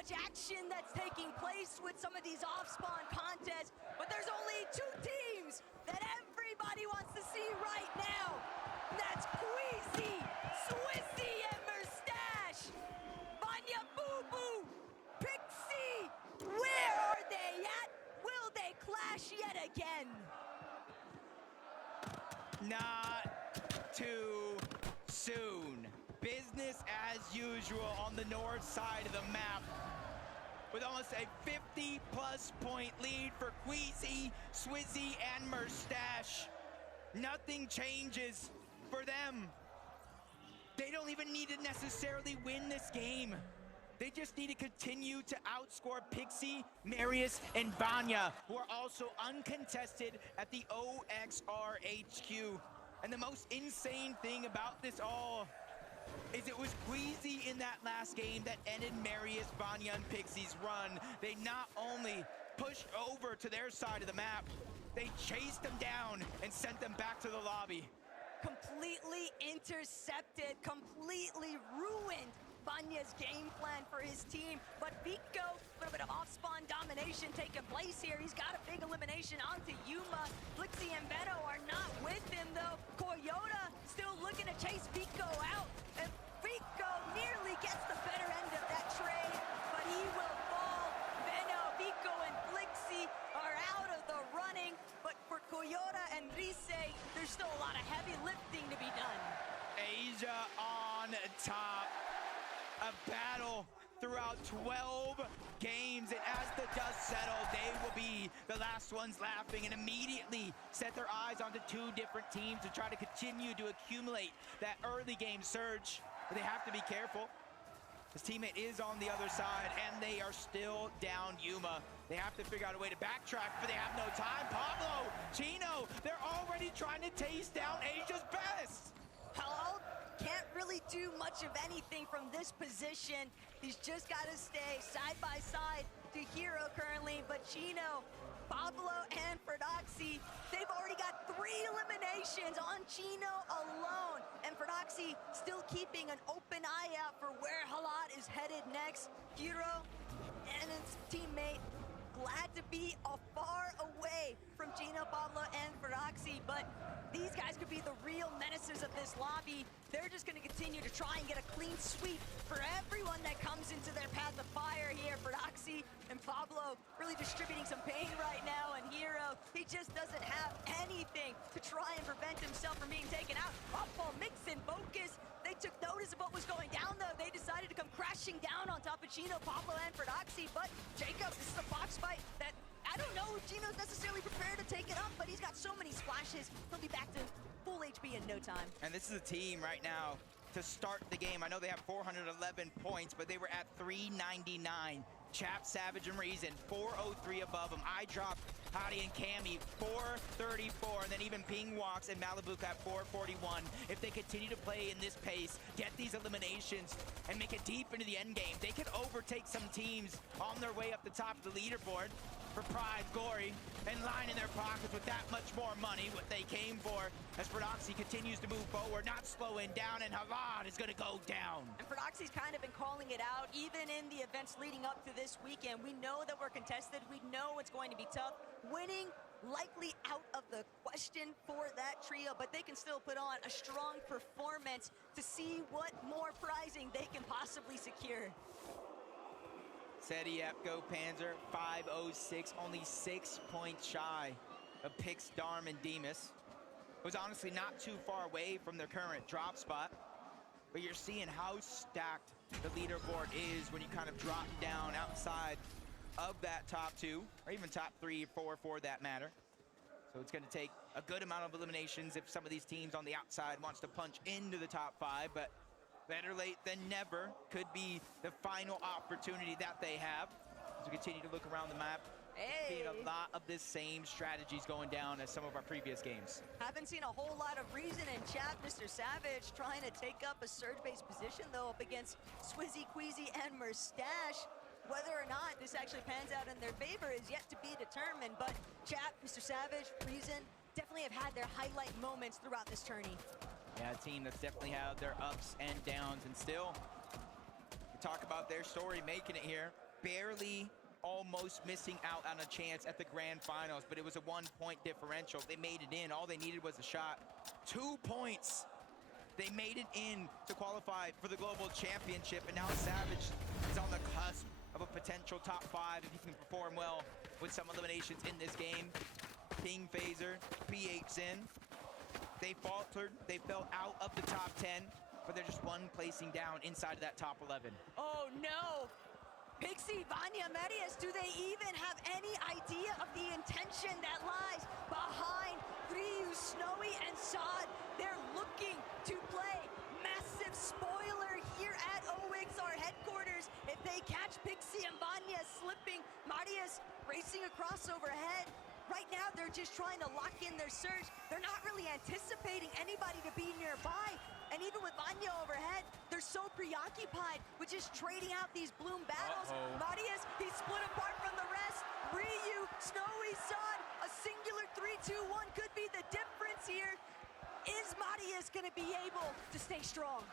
much action that's taking place with some of these off-spawn contests, but there's only two teams that everybody wants to see right now. That's Queasy, Swissy, and Mustache. Vanya Boo Boo, Pixie, where are they at? Will they clash yet again? Not too soon. Business as usual on the north side of the map, with almost a 50-plus point lead for Queasy, Swizzy, and Mustache. Nothing changes for them. They don't even need to necessarily win this game. They just need to continue to outscore Pixie, Marius, and Vanya, who are also uncontested at the OXR HQ. And the most insane thing about this all is it was Queasy in that last game that ended Marius, Vanya, and Pixie's run. They not only pushed over to their side of the map, they chased them down and sent them back to the lobby. Completely intercepted, completely ruined Vanya's game plan for his team. But Vico, a little bit of off-spawn domination taking place here. He's got a big elimination onto Yuma. Flixie and Beto are not with him though. Coyota still looking to chase Vico out. And Vico nearly gets the better end of that trade, but he will fall. Beno, Vico, and Flixie are out of the running. But for Coyota and Rise, there's still a lot of heavy lifting to be done. Asia on top. A battle throughout 12 games, and as the dust settles, they will be the last ones laughing and immediately set their eyes onto two different teams to try to continue to accumulate that early game surge. But they have to be careful. His teammate is on the other side, and they are still down Yuma. They have to figure out a way to backtrack, but they have no time. Pablo, Chino, they're already trying to taste down Asia's best. Hello? Can't really do much of anything from this position. He's just got to stay side by side to Hero currently, but Chino, Pablo, and Ferdoxy, they've already got 3 eliminations on Chino alone. And Ferdoxy still keeping an open eye out for where Halat is headed next. Hero and his teammate glad to be far away from Chino, Pablo, and Ferdoxy, but these guys could be the real menaces of this lobby. They're just going to continue to try and get a clean sweep for everyone that comes into their path of fire here. Ferdoxy and Pablo really distributing some pain right now, and Hero, he just doesn't have anything to try and prevent himself from being taken out. Off-ball mix and focus. They took notice of what was going down, though. They decided to come crashing down on top of Chino, Pablo, and Ferdoxy, but Jacob, this is a box fight that I don't know if Chino's necessarily prepared to take it up, but he's got so many splashes, he'll be back to full HP in no time. And this is a team right now to start the game. I know they have 411 points, but they were at 399. Chap, Savage, and Reason, 403 above them. I dropped Hadi and Cammy, 434, and then even Ping Walks and Malibu at 441. If they continue to play in this pace, get these eliminations, and make it deep into the end game, they could overtake some teams on their way up the top of the leaderboard for pride, glory, and line in their pockets with that much more money, what they came for, as Ferdoxy continues to move forward, not slowing down, and Halad is going to go down. And Ferdoxy's kind of been calling it out, even in the events leading up to this weekend. We know that we're contested. We know it's going to be tough. Winning likely out of the question for that trio, but they can still put on a strong performance to see what more prizing they can possibly secure. Seti, Go Panzer, 506, only 6 points shy of Pix, Darm, and Demas. Was honestly not too far away from their current drop spot, but you're seeing how stacked the leaderboard is when you kind of drop down outside of that top 2, or even top 3 or 4 for that matter. So it's going to take a good amount of eliminations if some of these teams on the outside wants to punch into the top 5, but better late than never could be the final opportunity that they have. As we continue to look around the map, seeing a lot of the same strategies going down as some of our previous games. Haven't seen a whole lot of reason in chat. Mr. Savage trying to take up a surge-based position, though, up against Swizzy, Queasy, and Mustache. Whether or not this actually pans out in their favor is yet to be determined, but chat, Mr. Savage, Reason, definitely have had their highlight moments throughout this tourney. Yeah, a team that's definitely had their ups and downs, and still, we talk about their story making it here. barely almost missing out on a chance at the grand finals, but it was a 1-point differential. They made it in. All they needed was a shot. 2 points. They made it in to qualify for the global championship, and now Savage is on the cusp of a potential top 5 if he can perform well with some eliminations in this game. King Phaser, PH Sin. They faltered. They fell out of the top 10, but they're just one placing down inside of that top 11. Oh no! Pixie, Vanya, Marius, do they even have any idea of the intention that lies behind Ryu, Snowy, and Saad? They're looking to play massive spoiler here at OXR headquarters. If they catch Pixie and Vanya slipping, Marius racing across overhead. Right now, they're just trying to lock in their surge. They're not really anticipating anybody to be nearby. And even with Vanya overhead, they're so preoccupied with just trading out these bloom battles. Marius, he's split apart from the rest. Ryu, Snowy, Saad, a singular 3-2-1 could be the difference here. Is Marius gonna be able to stay strong?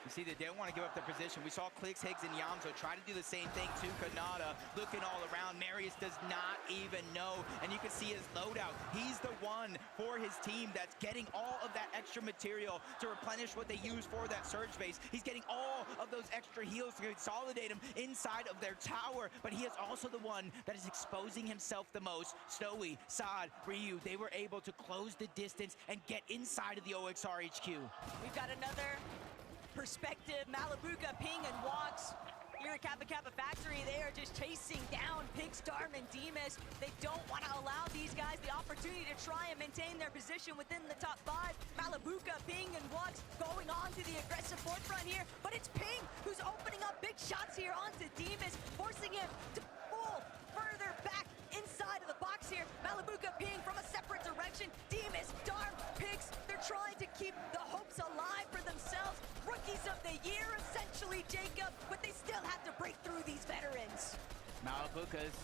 You see, they don't want to give up their position. We saw Clicks, Higgs, and Yamzo try to do the same thing to Kanata, looking all around. Marius does not even know, and you can see his loadout. He's the one for his team that's getting all of that extra material to replenish what they use for that surge base. He's getting all of those extra heals to consolidate him inside of their tower, but he is also the one that is exposing himself the most. Snowy, Saad, Ryu, they were able to close the distance and get inside of the OXR HQ. We've got another perspective. Malibuka, Ping, and Walks here at Kappa Kappa Factory. They are just chasing down Pix, Darm, and Demas. They don't want to allow these guys the opportunity to try and maintain their position within the top 5. Malibuka, Ping, and Walks going on to the aggressive forefront here, but it's Ping who's opening up big shots here onto Demas, forcing him to pull further back inside of the box here. Malibuka, Ping from a separate direction. Demas, Darm, Pix, they're trying to keep the hopes alive for themselves. Rookies of the year, essentially, Jacob, but they still have to break through these veterans. Malibuka's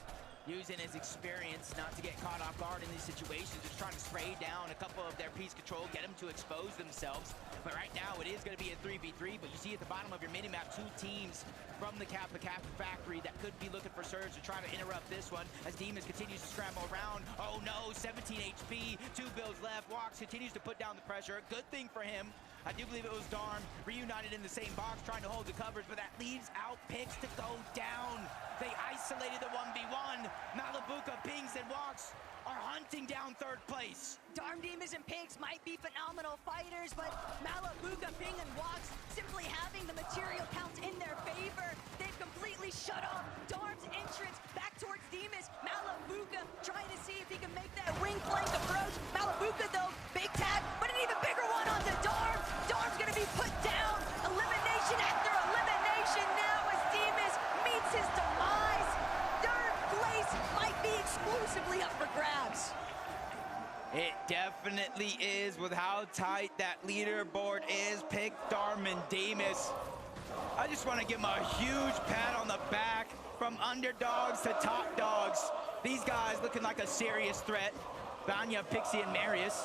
using his experience not to get caught off guard in these situations, just trying to spray down a couple of their piece control, get them to expose themselves. But right now, it is going to be a 3v3, but you see at the bottom of your minimap, 2 teams from the Kappa Kappa Factory that could be looking for surge to try to interrupt this one as Demas continues to scramble around. Oh no, 17 HP, 2 builds left. Walks continues to put down the pressure. Good thing for him. I do believe it was Darm reunited in the same box trying to hold the covers, but that leaves out Pix to go down. They isolated the 1v1. Malibuka, Pings, and Walks are hunting down 3rd place. Darm, Demas, and Pigs might be phenomenal fighters, but Malibuka, Ping, and Walks simply having the material count in their favor. They've completely shut off Darm's entrance back towards Demas. Malibuka trying to see if he can make that wing flank approach. Malibuka, though, big tag, but an even bigger one on the Darm. Darm's gonna be put down. Elimination after elimination now as Demas meets his demise. 3rd place might be exclusively up for grabs. It definitely is with how tight that leaderboard is. Pick Darm and Demas. I just want to give them a huge pat on the back from underdogs to top dogs. These guys looking like a serious threat. Vanya, Pixie, and Marius.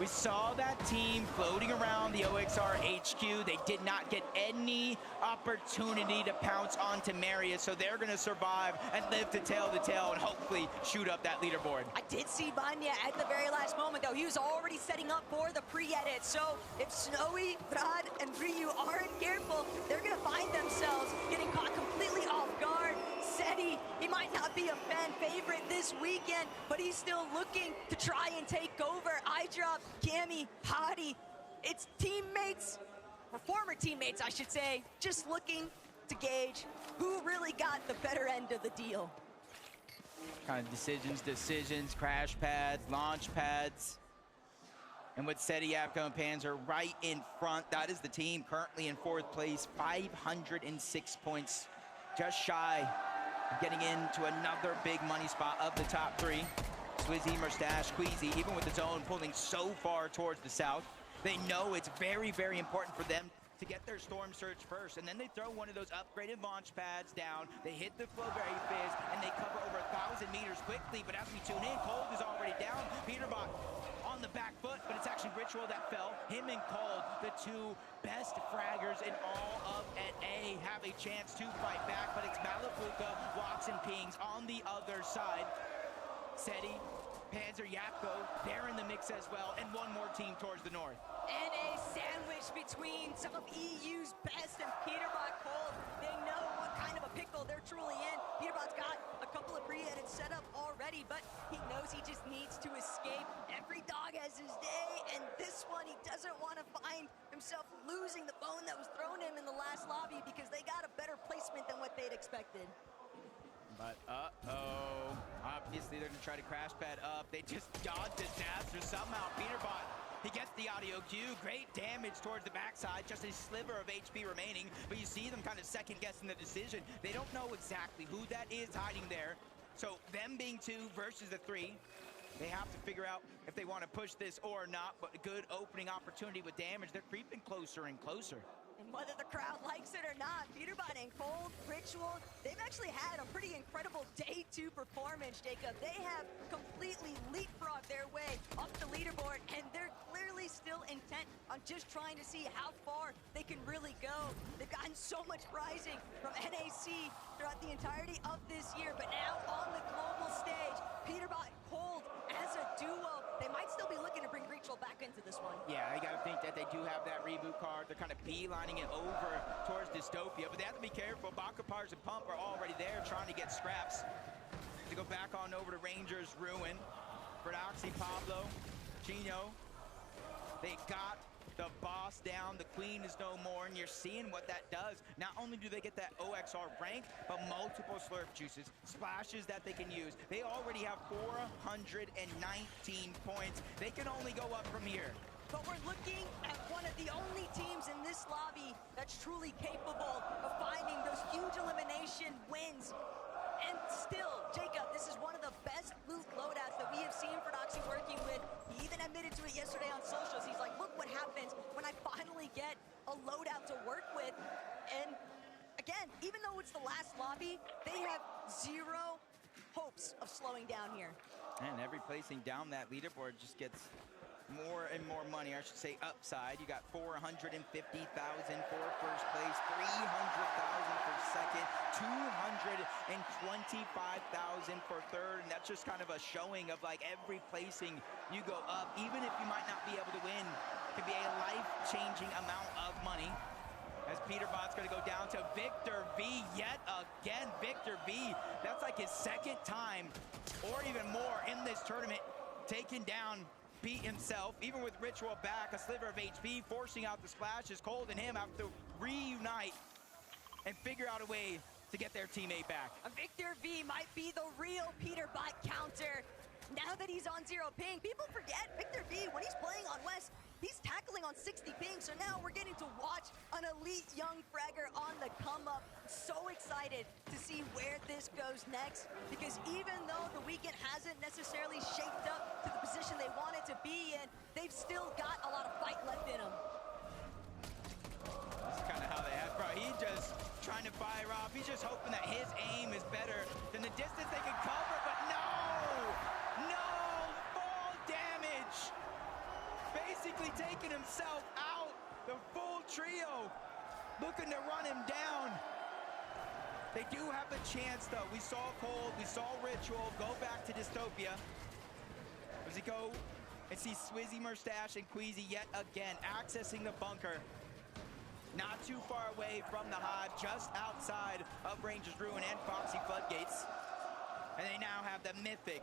We saw that team floating around the OXR HQ. They did not get any opportunity to pounce onto Marius, so they're going to survive and live to tell the tale and hopefully shoot up that leaderboard. I did see Vanya at the very last moment, though. He was already setting up for the pre-edit, so if Snowy, Vrad, and Ryu aren't careful, they're going to find themselves getting caught completely off guard. Seti, he might not be a fan favorite this weekend, but he's still looking to try and take over. iDrop, Cammy, Hadi, it's teammates, or former teammates, I should say, just looking to gauge who really got the better end of the deal. Kind of decisions, crash pads, launch pads. And with Seti, Yapko, and Panzer right in front, that is the team currently in 4th place, 506 points, just shy of getting into another big money spot of the top 3. Swizzy, Mustache, Queasy, even with the zone pulling so far towards the south, they know it's very, very important for them to get their storm surge first, and then they throw one of those upgraded launch pads down, they hit the Flowberry Fizz, and they cover over 1,000 meters quickly, but as we tune in, Cold is already down. Peterbot on the back foot, but it's actually Ritual that fell. Him and Cold, the 2 best fraggers in all of NA, have a chance to fight back, but it's Malibuka, Walks, the other side. Seti, Panzer, Yapko, they're in the mix as well, and one more team towards the north. And a sandwich between some of EU's best and Peterbot Cold. They know what kind of a pickle they're truly in. Peterbot's got a couple of pre-edit set up already, but he knows he just needs to escape. Every dog has his day, and this one, he doesn't want to find himself losing the bone that was thrown him in the last lobby because they got a better placement than what they'd expected. But obviously they're gonna try to crash pad up. They just dodged disaster somehow. Peterbot, he gets the audio cue. Great damage towards the backside, just a sliver of HP remaining, but you see them kind of second guessing the decision. They don't know exactly who that is hiding there. So them being 2 versus the 3, they have to figure out if they want to push this or not, but a good opening opportunity with damage. They're creeping closer and closer. And whether the crowd likes it or not, Peterbot and Cold, Ritual, they've actually had a pretty incredible day 2 performance, Jacob. They have completely leapfrogged their way up the leaderboard, and they're clearly still intent on just trying to see how far they can really go. They've gotten so much prizing from NAC throughout the entirety of this year, but now on the global stage, Peterbot, Cold, as a duo, they might still be looking to bring Ritual back into this one. Yeah, you gotta think that they do have that reboot card. They're kind of beelining it over towards Dystopia, but they have to be careful. Bakapars and Pump are already there trying to get scraps. To go back on over to Rangers Ruin. Verdoxy, Pablo, Chino. They got the boss down. The queen is no more, and you're seeing what that does. Not only do they get that OXR rank, but multiple slurp juices, splashes that they can use. They already have 419 points. They can only go up from here. But we're looking at one of the only teams in this lobby that's truly capable of finding those huge elimination wins. And still, Jacob, this is one of the best loot loadouts that we have seen Fordoxy working with. He even admitted to it yesterday on socials. He's like, look what happens when I finally get a loadout to work with. And again, even though it's the last lobby, they have 0 hopes of slowing down here. And every placing down that leaderboard just gets more and more money. I should say upside. You got 450,000 for first place, 300,000 for second, 225,000 for third, and that's just kind of a showing of like every placing you go up, even if you might not be able to win, could be a life-changing amount of money. As Peterbot's gonna go down to Victor V yet again. Victor V, that's like his second time or even more in this tournament, taking down Pete himself. Even with Ritual back, a sliver of HP, forcing out the splashes. Cold and him have to reunite and figure out a way to get their teammate back. Victor V might be the real Peterbot counter. Now that he's on 0 ping, people forget Victor V, when he's playing on West, he's tackling on 60 ping, so now we're getting to watch an elite young fragger on the come up. So excited to see where this goes next, because even though the weekend hasn't necessarily shaped up to the position they wanted to be in, they've still got a lot of fight left in them. This is kind of how they have, bro. He just trying to fire off. He's just hoping that his aim is better than the distance they can cover, but no! No! Fall damage! Basically taking himself out. The full trio looking to run him down. They do have a chance, though. We saw Cold, we saw Ritual go back to Dystopia. Does he go and see Swizzy, Mustache, and Queasy yet again accessing the bunker? Not too far away from the hive, just outside of Rangers Ruin and Foxy Floodgates. And they now have the Mythic.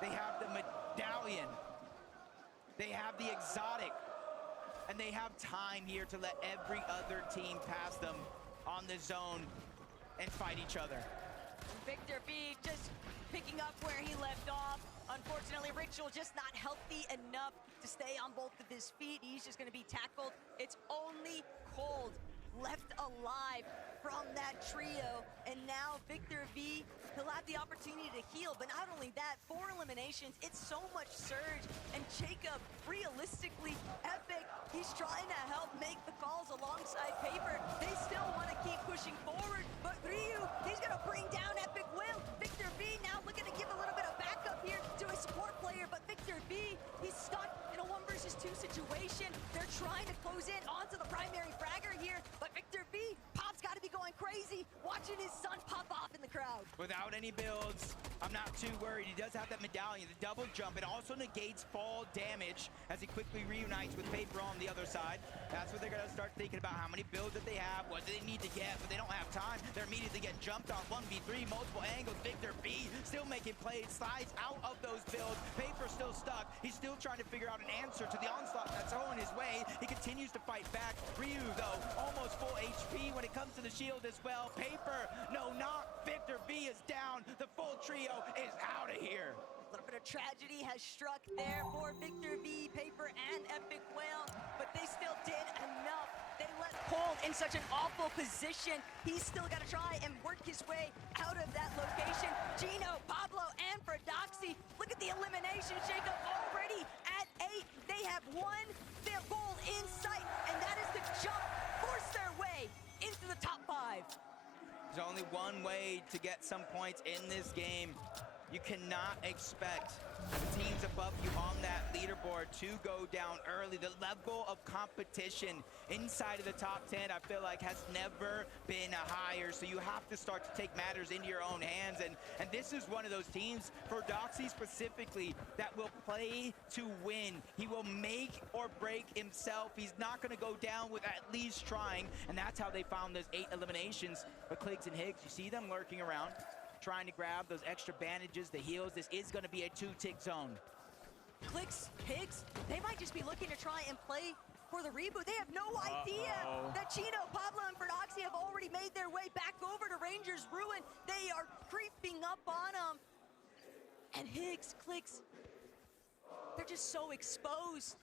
They have the Medallion. They have the Exotic. And they have time here to let every other team pass them on the zone and fight each other. Victor V just picking up where he left off. Unfortunately, Ritual just not healthy enough to stay on both of his feet. He's just gonna be tackled. It's only Cold left alive from that trio. And now Victor V, he'll have the opportunity to heal. But not only that, 4 eliminations, it's so much surge. And Jacob, realistically, Epic, he's trying to help make the calls alongside Paper. They still want to keep pushing forward, but Ryu, he's gonna bring down Epic Will. Victor V now looking to give a little bit of backup here to a support player, but Victor V, he's stuck in a 1 versus 2 situation. They're trying to close in onto the primary fragger here, but Victor V, Pop's gotta be going crazy, watching his son pop off in the crowd. without any builds. I'm not too worried. He does have that medallion, the double jump. It also negates fall damage as he quickly reunites with Paper on the other side. That's what they're going to start thinking about, how many builds that they have, what do they need to get, but they don't have time. They're immediately getting jumped on 1v3, multiple angles. Victor B still making plays, slides out of those builds. Paper still stuck. He's still trying to figure out an answer to the onslaught that's thrown his way. He continues to fight back. Ryu, though, almost full HP when it comes to the shield as well. Paper, no knock. Victor B is down. The full trio is out of here. A little bit of tragedy has struck there for Victor B, Paper, and Epic Whale, but they still did enough. They let Cole in such an awful position. He's still got to try and work his way out of that location. Gino, Pablo, and Fradoxy. Look at the elimination shakeup already at 8. They have one goal in sight, and that is to jump, force their way into the top 5. There's only one way to get some points in this game. You cannot expect the teams above you on that leaderboard to go down early. The level of competition inside of the top 10, I feel like, has never been higher. So you have to start to take matters into your own hands. And this is one of those teams, for Doxy specifically, that will play to win. He will make or break himself. He's not going to go down with at least trying. And that's how they found those 8 eliminations. But Kligs and Higgs, you see them lurking around, trying to grab those extra bandages, the heals. This is going to be a 2-tick zone. Kligs, Higgs, they might just be looking to try and play for the reboot. They have no idea that Chino, Pablo, and Fradoxy have already made their way back over to Ranger's Ruin. They are creeping up on them. And Higgs, Kligs, they're just so exposed.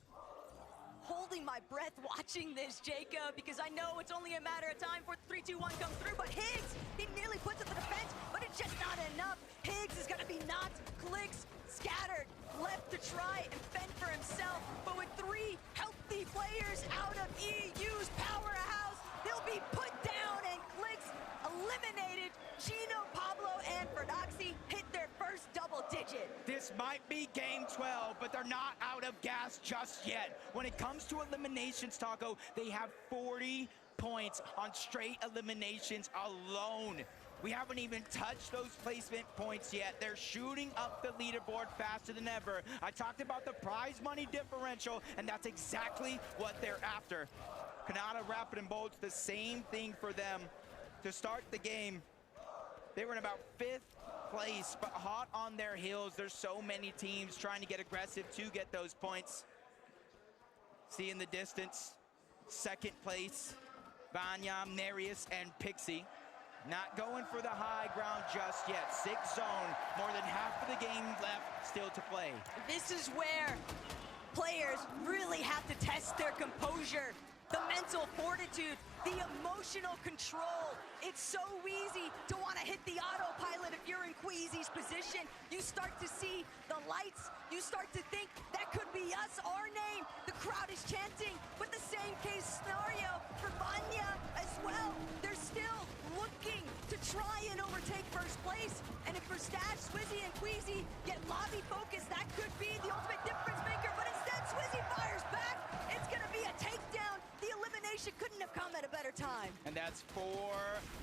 Holding my breath watching this, Jacob, because I know it's only a matter of time before the 3-2-1 comes through, but Higgs, he nearly puts it to the defense, but it's just not enough. Higgs is gonna be knocked, Kligs scattered, left to try and fend for himself, but with 3 healthy players out of EU's powerhouse, they'll be put down, and Kligs eliminated. Gino, Pablo, and Fradoxy hit their first double digit. This might be game 12, but they're not out of gas just yet. When it comes to eliminations, Taco, they have 40 points on straight eliminations alone. We haven't even touched those placement points yet. They're shooting up the leaderboard faster than ever. I talked about the prize money differential, and that's exactly what they're after. Canada Rapid and Bolt's the same thing for them. To start the game, they were in about 5th place, but hot on their heels. There's so many teams trying to get aggressive to get those points. See in the distance, 2nd place, Vanya, Nereus, and Pixie. Not going for the high ground just yet. 6th zone, more than half of the game left still to play. This is where players really have to test their composure, the mental fortitude, the emotional control. It's so easy to want to hit the autopilot if you're in Queasy's position. You start to see the lights. You start to think that could be us, our name. The crowd is chanting, but the same case scenario for Vanya as well. They're still looking to try and overtake first place. And if for Stash, Swizzy, and Queasy get lobby focused, that could be the ultimate difference maker. But instead, Swizzy fires back. It's going to be a takedown. The elimination couldn't have come at a better time. And that's 4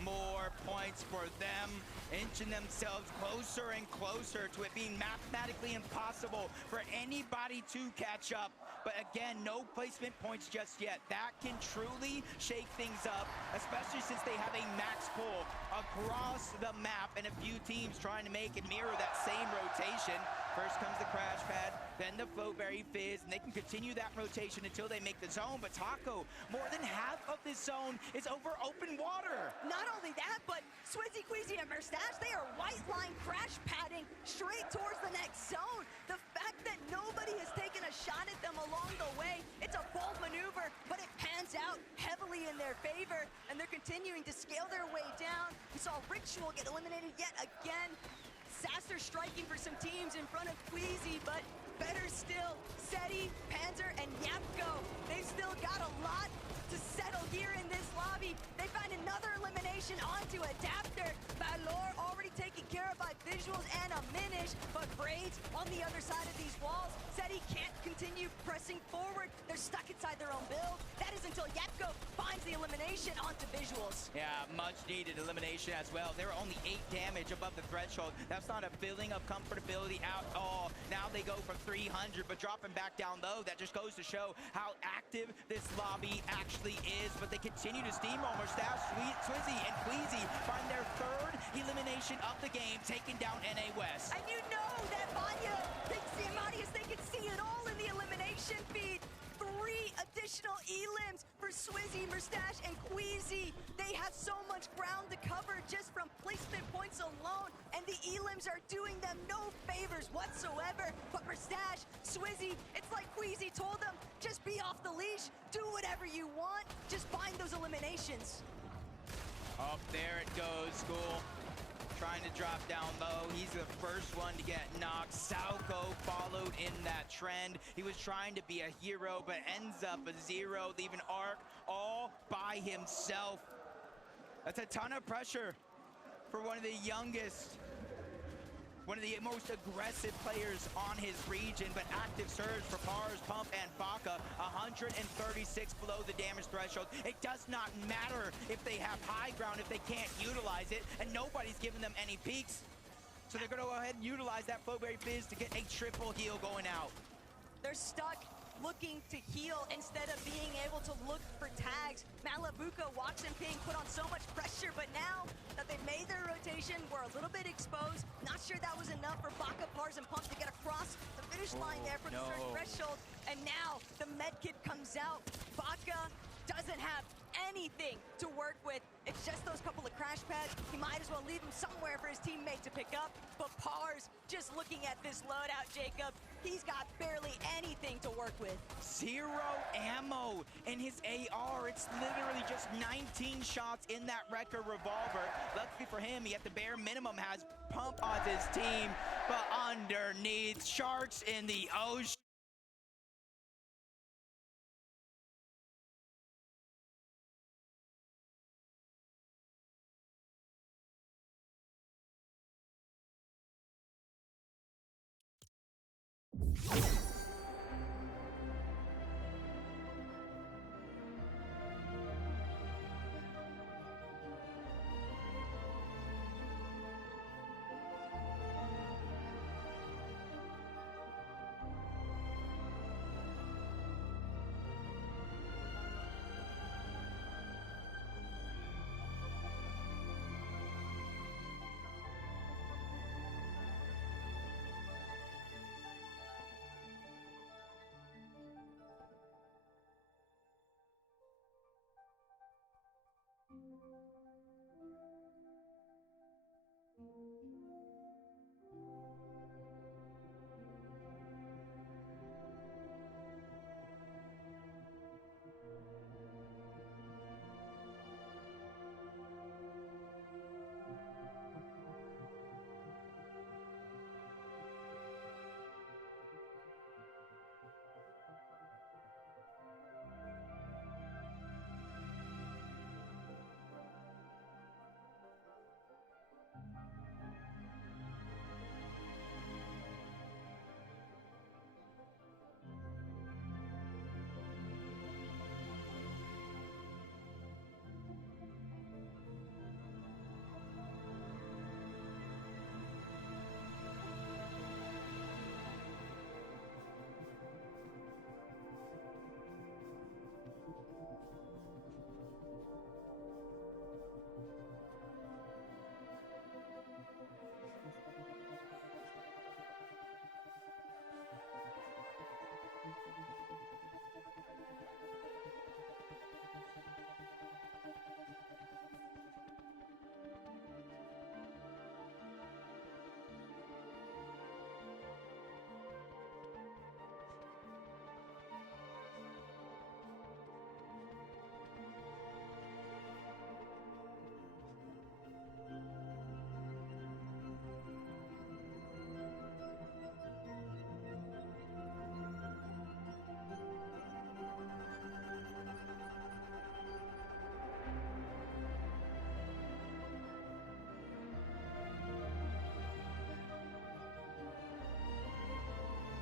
more points for them, inching themselves closer and closer to it being mathematically impossible for anybody to catch up. But again, no placement points just yet. That can truly shake things up, especially since they have a max pull across the map and a few teams trying to make and mirror that same rotation. First comes the crash pad, then the floatberry fizz, and they can continue that rotation until they make the zone. But Taco, more than half of this zone is over open water. Not only that, but Swizzy, Queasy, and Merstache, they are white line crash padding straight towards the next zone. The fact that nobody has taken a shot at them along the way, it's a bold maneuver, but it pans out heavily in their favor, and they're continuing to scale their way down. We saw Ritual get eliminated yet again. Sasser striking for some teams in front of Queasy, but better still, Seti, Panzer, and Yapko. They've still got a lot to settle here in this lobby. They find another elimination onto Adapter. Valor already taken care of by Visuals and a Minish. finish, but Braids on the other side of these walls said he can't continue pressing forward. They're stuck inside their own build. That is until Yepko finds the elimination onto Visuals. Yeah, much needed elimination as well. They were only 8 damage above the threshold. That's not a feeling of comfortability at all. Now they go from 300, but dropping back down low. That just goes to show how active this lobby actually is. But they continue to steamroll. Mustache, Swizzy, and Queasy find their 3rd elimination of the game, taking down NA West. And you know that Vanya thinks the Amadius, they can see it all in the elimination feed. 3 additional elims for Swizzy, Mustache, and Queasy. They have so much ground to cover just from placement points alone, and the elims are doing them no favors whatsoever. But Mustache, Swizzy, it's like Queasy told them, just be off the leash, do whatever you want, just find those eliminations. Up there it goes, School. Trying to drop down low. He's the first one to get knocked. Sauko followed in that trend. He was trying to be a hero, but ends up a 0, leaving Arc all by himself. That's a ton of pressure for one of the youngest, one of the most aggressive players on his region, but active surge for Pars, Pump, and Baka. 136 below the damage threshold. It does not matter if they have high ground, if they can't utilize it, and nobody's giving them any peaks. So they're gonna go ahead and utilize that Flowberry Fizz to get a triple heal going out. They're stuck looking to heal instead of being able to look for tags. Malabuka, Watts, and Ping put on so much pressure, but now that they've made their rotation, we're a little bit exposed. Not sure that was enough for Baka, Pars, and Pump to get across the finish line there from the third threshold. And now the medkit comes out. Baka doesn't have anything to work with. It's just those couple of crash pads. He might as well leave them somewhere for his teammate to pick up. But Pars, just looking at this loadout, Jacob, he's got barely anything to work with. 0 ammo in his AR. It's literally just 19 shots in that Wrecker revolver. Luckily for him, he at the bare minimum has Pump on his team, but underneath, sharks in the ocean.